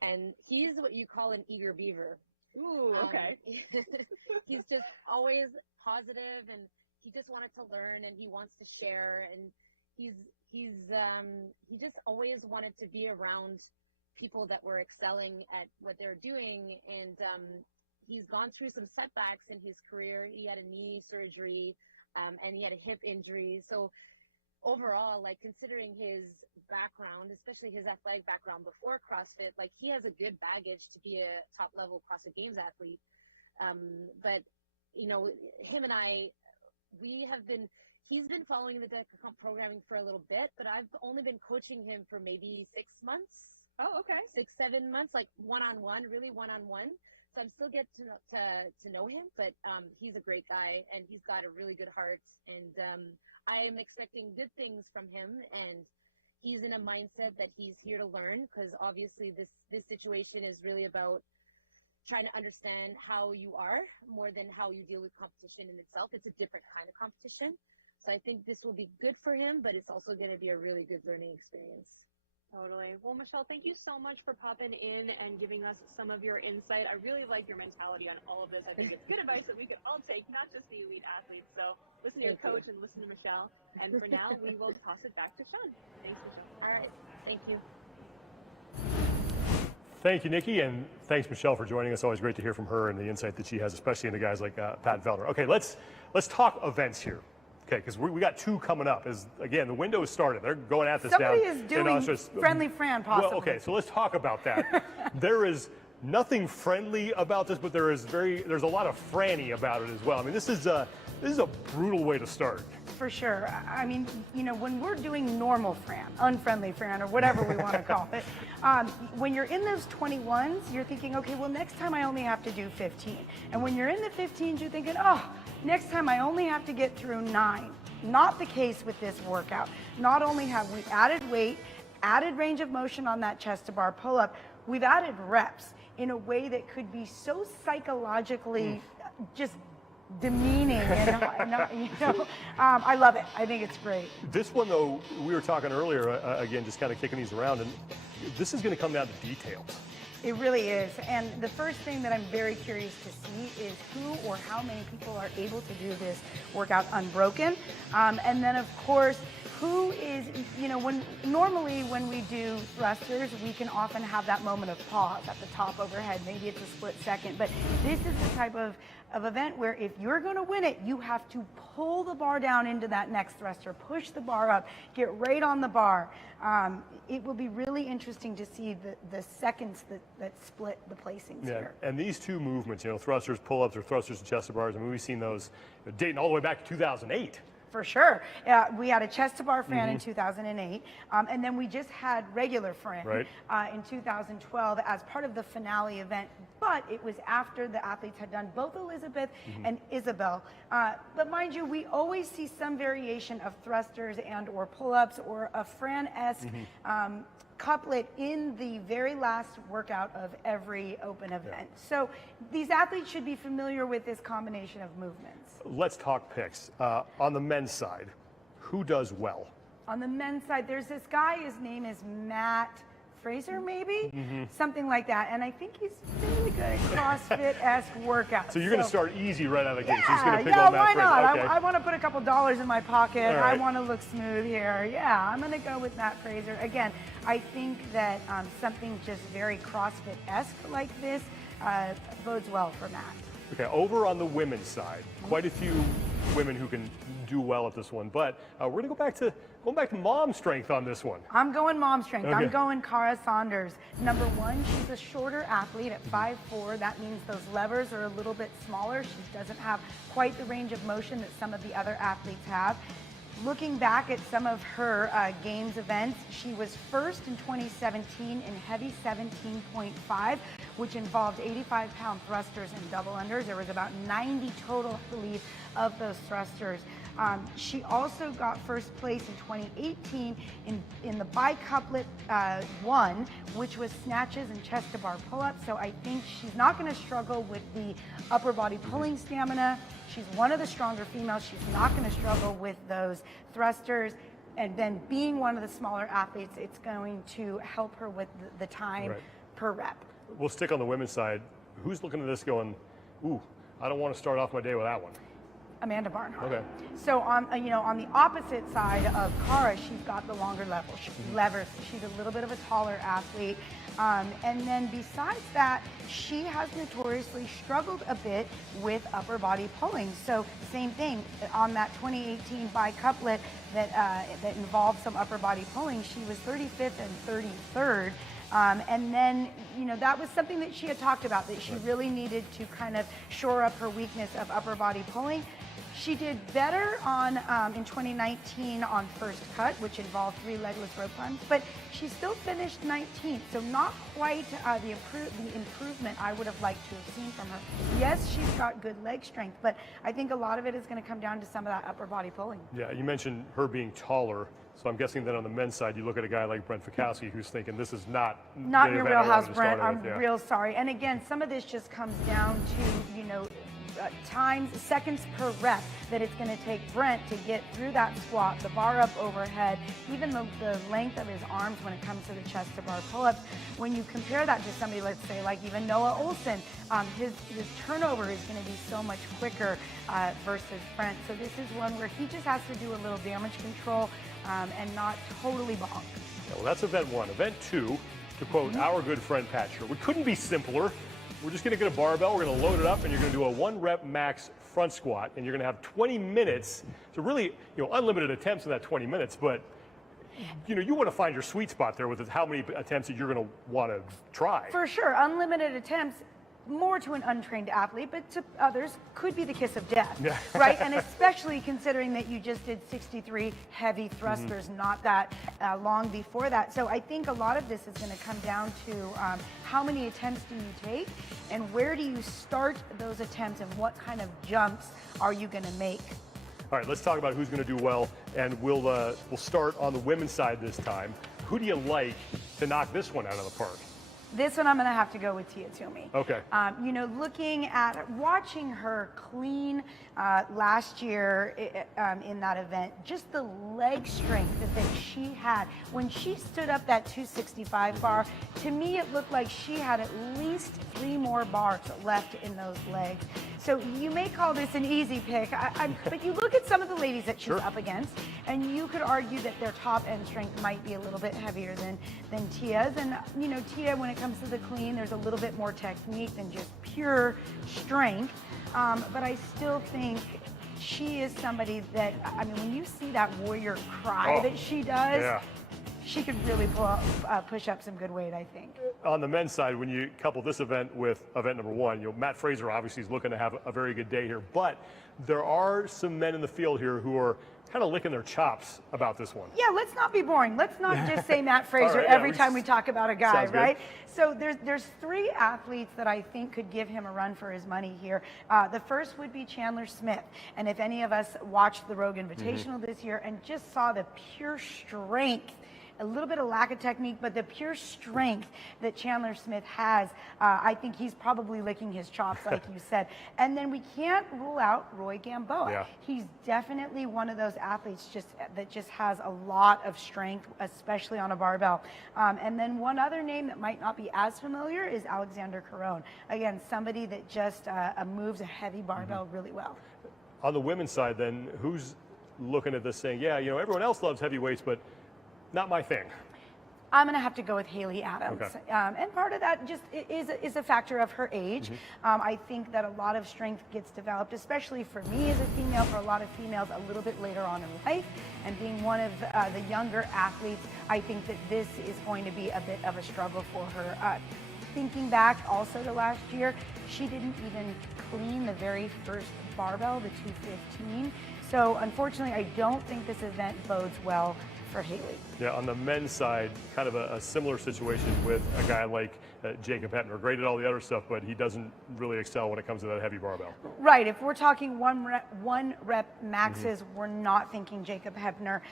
And he's what you call an eager beaver. Ooh, okay. He's just always positive, and he just wanted to learn, and he wants to share, and he just always wanted to be around people that were excelling at what they're doing. And he's gone through some setbacks in his career. He had a knee surgery, and he had a hip injury. So overall, like considering his background, especially his athletic background before CrossFit, like he has a good baggage to be a top level CrossFit Games athlete. But you know, him and I, he's been following the DECA programming for a little bit, but I've only been coaching him for maybe 6 months. Oh, okay. 6-7 months, like one-on-one, really one-on-one. So I'm still getting to know him, but he's a great guy, and he's got a really good heart, and I am expecting good things from him, and he's in a mindset that he's here to learn, because obviously this situation is really about trying to understand how you are more than how you deal with competition in itself. It's a different kind of competition. So I think this will be good for him, but it's also going to be a really good learning experience. Totally. Well, Michelle, thank you so much for popping in and giving us some of your insight. I really like your mentality on all of this. I think it's good advice that we could all take, not just the elite athletes. So listen to your coach and listen to Michelle. And for now, we will toss it back to Sean. Thanks, Michelle. All right. Thank you. Thank you, Niki, and thanks, Michelle, for joining us. Always great to hear from her and the insight that she has, especially into guys like Pat Velder. Okay, let's talk events here. Okay, because we got two coming up. Again, the window is started. They're going at this Somebody down. is doing friendly Fran, possibly. Well, okay, so let's talk about that. There is nothing friendly about this, but there's a lot of franny about it as well. I mean, this is a brutal way to start. For sure. I mean, you know, when we're doing normal Fran, unfriendly Fran, or whatever we want to call it, when you're in those 21s, you're thinking, okay, well, next time I only have to do 15. And when you're in the 15s, you're thinking, oh, next time I only have to get through 9. Not the case with this workout. Not only have we added weight, added range of motion on that chest to bar pull-up, we've added reps in a way that could be so psychologically just demeaning, and you know, I love it. I think it's great. This one, though, we were talking earlier, again, just kind of kicking these around, and this is going to come down to details. It really is. And the first thing that I'm very curious to see is who or how many people are able to do this workout unbroken. And then, of course, who is, you know, normally when we do thrusters, we can often have that moment of pause at the top overhead. Maybe it's a split second. But this is the type of event where if you're going to win it, you have to pull the bar down into that next thruster, push the bar up, get right on the bar. It will be really interesting to see the seconds that split the placings here. And these two movements, you know, thrusters, pull-ups, or thrusters and chest to bars, I mean, we've seen those dating all the way back to 2008. For sure. We had a chest to bar Fran in 2008, and then we just had regular Fran in 2012 as part of the finale event, but it was after the athletes had done both Elizabeth and Isabel. But mind you, we always see some variation of thrusters and or pull-ups or a Fran-esque couplet in the very last workout of every open event. So these athletes should be familiar with this combination of movements. Let's talk picks. On the men's side, who does well? On the men's side, there's this guy, his name is Matt Fraser, maybe? Something like that. And I think he's really good at CrossFit-esque workouts. So you're going to start easy right out of the gate. Yeah, So you're going to pick on Matt why Fraser. not? Okay. I want to put a couple dollars in my pocket. All right. I want to look smooth here. Yeah, I'm going to go with Matt Fraser. Again, I think that something just very CrossFit-esque like this bodes well for Matt. Okay, over on the women's side, quite a few women who can do well at this one, but we're going to go back to mom strength on this one. I'm going mom strength. Okay. I'm going Cara Saunders. Number one, she's a shorter athlete at 5'4". That means those levers are a little bit smaller. She doesn't have quite the range of motion that some of the other athletes have. Looking back at some of her games events, she was first in 2017 in heavy 17.5, which involved 85-pound thrusters and double unders. There was about 90 total, I believe, of those thrusters. She also got first place in 2018 in the bicouplet 1, which was snatches and chest to bar pull-ups. So I think she's not going to struggle with the upper body pulling stamina. She's one of the stronger females. She's not going to struggle with those thrusters. And then being one of the smaller athletes, it's going to help her with the time per rep. We'll stick on the women's side. Who's looking at this going, ooh, I don't want to start off my day with that one? Amanda Barnhart. Okay. So on on the opposite side of Cara, she's got the longer levers. She's a little bit of a taller athlete. And then besides that, she has notoriously struggled a bit with upper body pulling. So same thing on that 2018 bicouplet that involved some upper body pulling. She was 35th and 33rd. And then, that was something that she had talked about, that she really needed to kind of shore up her weakness of upper body pulling. She did better in 2019 on first cut, which involved 3 legless rope climbs, but she still finished 19th, so not quite the improvement I would have liked to have seen from her. Yes, she's got good leg strength, but I think a lot of it is going to come down to some of that upper body pulling. Yeah, you mentioned her being taller, so I'm guessing that on the men's side, you look at a guy like Brent Fikowski who's thinking this is not in your wheelhouse, Brent. I'm with, real sorry. And again, some of this just comes down to, seconds per rep that it's going to take Brent to get through that squat, the bar up overhead, even the length of his arms when it comes to the chest to bar pull-ups. When you compare that to somebody, let's say, like even Noah Olsen, his turnover is going to be so much quicker versus Brent. So this is one where he just has to do a little damage control and not totally bonk. Yeah, well, that's event 1. Event 2, to quote our good friend Pat Sherwood, couldn't be simpler. We're just going to get a barbell, we're going to load it up, and you're going to do a 1-rep max front squat, and you're going to have 20 minutes. So really, unlimited attempts in that 20 minutes, but you want to find your sweet spot there with how many attempts that you're going to want to try. For sure, unlimited attempts, more to an untrained athlete, but to others could be the kiss of death, right? And especially considering that you just did 63 heavy thrusters not that long before that. So I think a lot of this is going to come down to how many attempts do you take and where do you start those attempts and what kind of jumps are you going to make? All right, let's talk about who's going to do well, and we'll start on the women's side this time. Who do you like to knock this one out of the park? This one I'm going to have to go with Tia Toomey. Okay. Looking at watching her clean last year in that event, just the leg strength that she had. When she stood up that 265 bar, to me it looked like she had at least 3 more bars left in those legs. So you may call this an easy pick, but you look at some of the ladies that she's up against, and you could argue that their top end strength might be a little bit heavier than Tia's. And Tia, when it comes to the clean, there's a little bit more technique than just pure strength. But I still think she is somebody that, when you see that warrior cry that she does, she could really push up some good weight, I think. On the men's side, when you couple this event with event number 1, Matt Fraser obviously is looking to have a very good day here, but there are some men in the field here who are kind of licking their chops about this one. Yeah, let's not be boring. Let's not just say Matt Fraser every time we talk about a guy, right? So there's 3 athletes that I think could give him a run for his money here. The first would be Chandler Smith. And if any of us watched the Rogue Invitational this year and just saw the pure strength a little bit of lack of technique, but the pure strength that Chandler Smith has, I think he's probably licking his chops, like you said. And then we can't rule out Roy Gamboa. Yeah. He's definitely one of those athletes that just has a lot of strength, especially on a barbell. And then one other name that might not be as familiar is Alexander Carone. Again, somebody that just moves a heavy barbell really well. On the women's side, then, who's looking at this saying, yeah, you know, everyone else loves heavyweights, but not my thing? I'm going to have to go with Haley Adams. Okay. And part of that just is a factor of her age. I think that a lot of strength gets developed, especially for me as a female, for a lot of females a little bit later on in life. And being one of the younger athletes, I think that this is going to be a bit of a struggle for her. Thinking back also to last year, she didn't even clean the very first barbell, the 215. So unfortunately, I don't think this event bodes well for Haley. Yeah, on the men's side, kind of a similar situation with a guy like Jacob Hettner. Great at all the other stuff, but he doesn't really excel when it comes to that heavy barbell. Right. If we're talking one rep maxes, we're not thinking Jacob Hettner.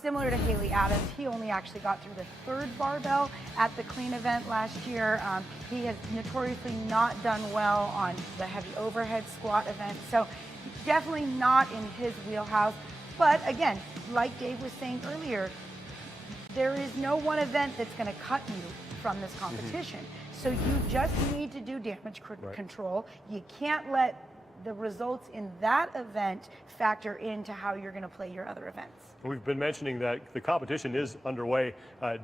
Similar to Haley Adams, he only actually got through the third barbell at the clean event last year. He has notoriously not done well on the heavy overhead squat event. So definitely not in his wheelhouse. But again, like Dave was saying earlier, there is no one event that's going to cut you from this competition. So you just need to do damage control. You can't let the results in that event factor into how you're going to play your other events. We've been mentioning that the competition is underway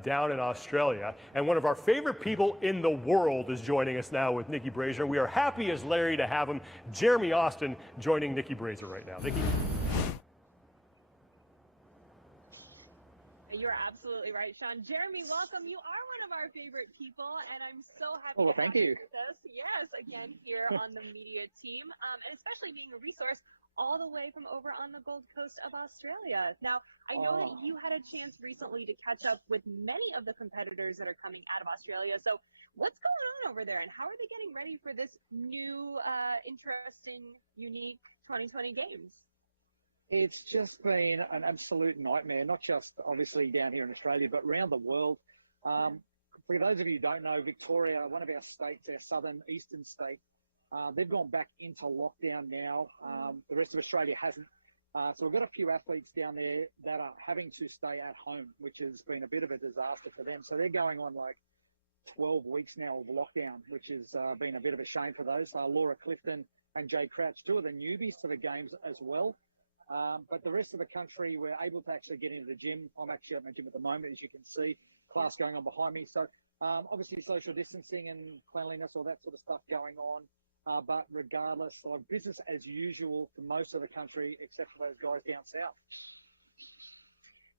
down in Australia, and one of our favorite people in the world is joining us now with Niki Brazier. We are happy as Larry to have him, Jeremy Austin, joining Niki Brazier right now. Niki. You're absolutely right, Sean. Jeremy, welcome. You are one of our favorite people, and I'm so happy to thank have you. you with us. Yes, again, here on the media team, and especially being a resource all the way from over on the Gold Coast of Australia. Now, I know that you had a chance recently to catch up with many of the competitors that are coming out of Australia. So what's going on over there, and how are they getting ready for this new, interesting, unique 2020 games? It's just been an absolute nightmare, not just obviously down here in Australia, but around the world. For those of you who don't know, Victoria, one of our states, our southern eastern state, they've gone back into lockdown now. The rest of Australia hasn't. So we've got a few athletes down there that are having to stay at home, which has been a bit of a disaster for them. So they're going on like 12 weeks now of lockdown, which has been a bit of a shame for those. Laura Clifton and Jay Crouch, two of the newbies to the games as well. But the rest of the country, we're able to actually get into the gym. I'm actually at my gym at the moment, as you can see, class going on behind me. So obviously social distancing and cleanliness, all that sort of stuff going on. But regardless, business as usual for most of the country, except for those guys down south.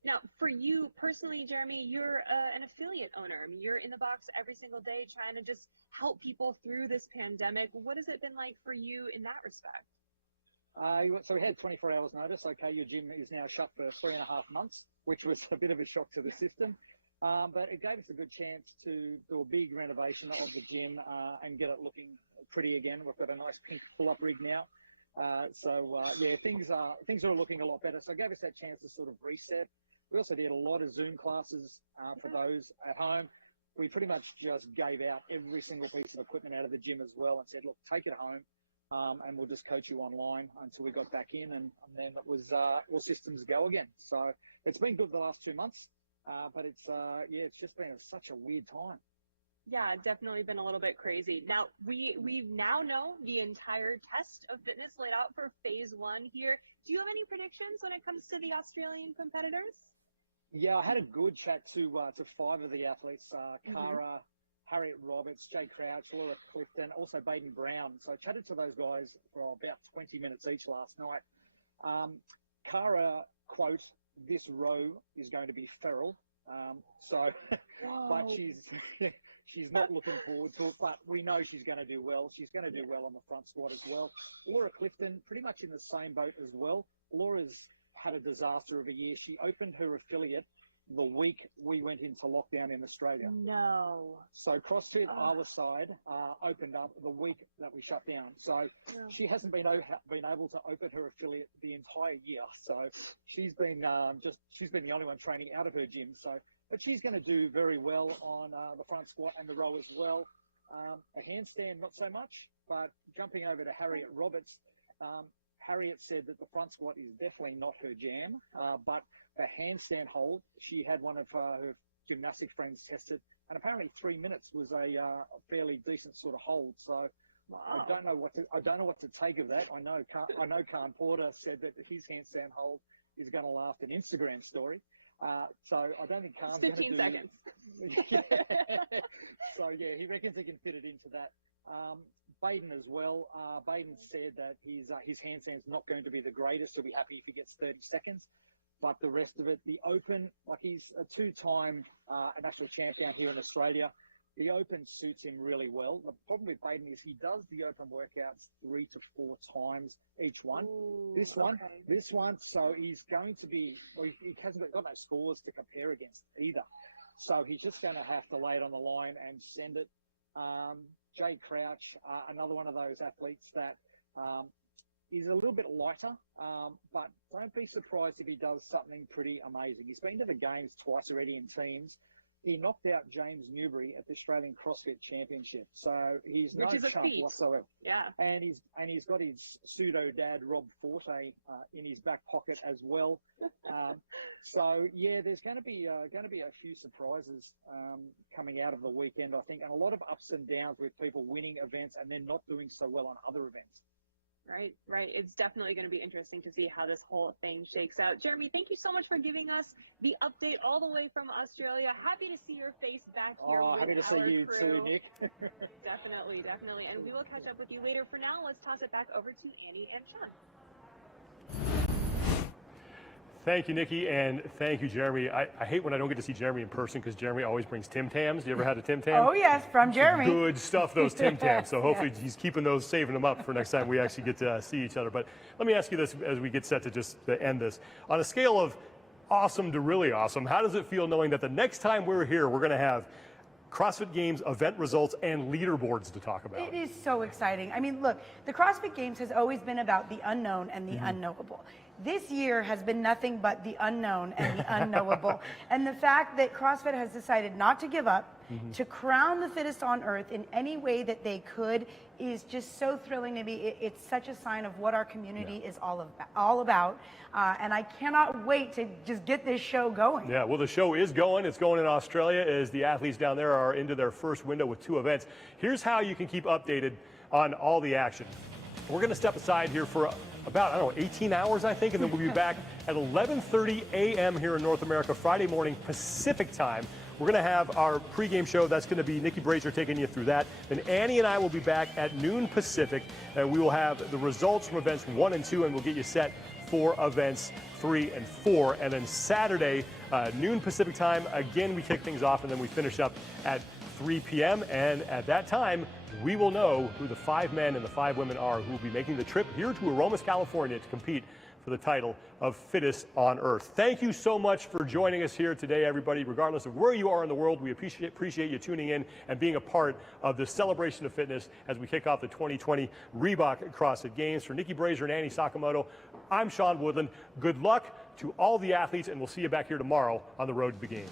Now, for you personally, Jeremy, you're an affiliate owner. I mean, you're in the box every single day trying to just help people through this pandemic. What has it been like for you in that respect? So we had 24 hours notice. Okay, your gym is now shut for 3.5 months, which was a bit of a shock to the system. But it gave us a good chance to do a big renovation of the gym and get it looking pretty again. We've got a nice pink pull-up rig now. Yeah, things are looking a lot better. So it gave us that chance to sort of reset. We also did a lot of Zoom classes for those at home. We pretty much just gave out every single piece of equipment out of the gym as well and said, look, take it home. And we'll just coach you online until we got back in, and then it was all systems go again. So it's been good the last 2 months, but it's just been such a weird time. Yeah, definitely been a little bit crazy. Now we now know the entire test of fitness laid out for phase 1 here. Do you have any predictions when it comes to the Australian competitors? Yeah, I had a good chat to 5 of the athletes: Cara, Harriet Roberts, Jay Crouch, Laura Clifton, also Baden Brown. So I chatted to those guys for about 20 minutes each last night. Cara, quote, "This row is going to be feral." But she's not looking forward to it, but we know she's going to do well. She's going to do well on the front squat as well. Laura Clifton, pretty much in the same boat as well. Laura's had a disaster of a year. She opened her affiliate the week we went into lockdown in Australia. No. So CrossFit our side opened up the week that we shut down. So she hasn't been able to open her affiliate the entire year. So she's been the only one training out of her gym. So but she's going to do very well on the front squat and the row as well. A handstand, not so much, but jumping over to Harriet Roberts, Harriet said that the front squat is definitely not her jam, but the handstand hold, she had one of her gymnastic friends test it, and apparently 3 minutes was a fairly decent sort of hold. So I don't know what to take of that. I know Khan Porter said that his handstand hold is going to last an Instagram story. So I don't think Khan's going to do 15 seconds. So yeah, he reckons he can fit it into that. Baden as well. Baden said that his handstand's not going to be the greatest. He'll be happy if he gets 30 seconds. But the rest of it, the Open, like he's a two-time national champion here in Australia. The Open suits him really well. The problem with Baden is he does the Open workouts 3 to 4 times each one. Ooh, this one. So he's going to be, well, he hasn't got no scores to compare against either. So he's just going to have to lay it on the line and send it. Jay Crouch, another one of those athletes that is a little bit lighter, but don't be surprised if he does something pretty amazing. He's been to the games twice already in teams. He knocked out James Newbury at the Australian CrossFit Championship, so he's no chump whatsoever. Yeah, and he's got his pseudo dad Rob Forte in his back pocket as well. So yeah, there's going to be a few surprises coming out of the weekend, I think, and a lot of ups and downs with people winning events and then not doing so well on other events. Right. It's definitely going to be interesting to see how this whole thing shakes out. Jeremy, thank you so much for giving us the update all the way from Australia. Happy to see your face back here. Happy to see you too, Nick. Definitely. And we will catch up with you later. For now, let's toss it back over to Annie and Sean. Thank you, Niki, and thank you, Jeremy. I hate when I don't get to see Jeremy in person because Jeremy always brings Tim Tams. You ever had a Tim Tam? Oh, yes, from Jeremy. Good stuff, those Tim Tams. So hopefully he's keeping those, saving them up for next time we actually get to see each other. But let me ask you this as we get set to just end this. On a scale of awesome to really awesome, how does it feel knowing that the next time we're here, we're going to have CrossFit Games event results and leaderboards to talk about? It is so exciting. I mean, look, the CrossFit Games has always been about the unknown and the unknowable. This year has been nothing but the unknown and the unknowable. And the fact that CrossFit has decided not to give up, to crown the fittest on earth in any way that they could is just so thrilling to me. It's such a sign of what our community is all about. And I cannot wait to just get this show going. Yeah, well, the show is going. It's going in Australia as the athletes down there are into their first window with 2 events. Here's how you can keep updated on all the action. We're going to step aside here for about, I don't know, 18 hours, I think, and then we'll be back at 11:30 a.m. here in North America, Friday morning, Pacific time. We're going to have our pregame show. That's going to be Niki Brazier taking you through that. Then Annie and I will be back at noon Pacific, and we will have the results from events 1 and 2, and we'll get you set for events 3 and 4. And then Saturday, noon Pacific time, again, we kick things off, and then we finish up at 3 p.m. And at that time, we will know who the 5 men and the 5 women are who will be making the trip here to Aromas, California to compete for the title of Fittest on Earth. Thank you so much for joining us here today, everybody. Regardless of where you are in the world, we appreciate you tuning in and being a part of this celebration of fitness as we kick off the 2020 Reebok CrossFit Games. For Niki Brazier and Annie Sakamoto, I'm Sean Woodland. Good luck to all the athletes, and we'll see you back here tomorrow on the road to the games.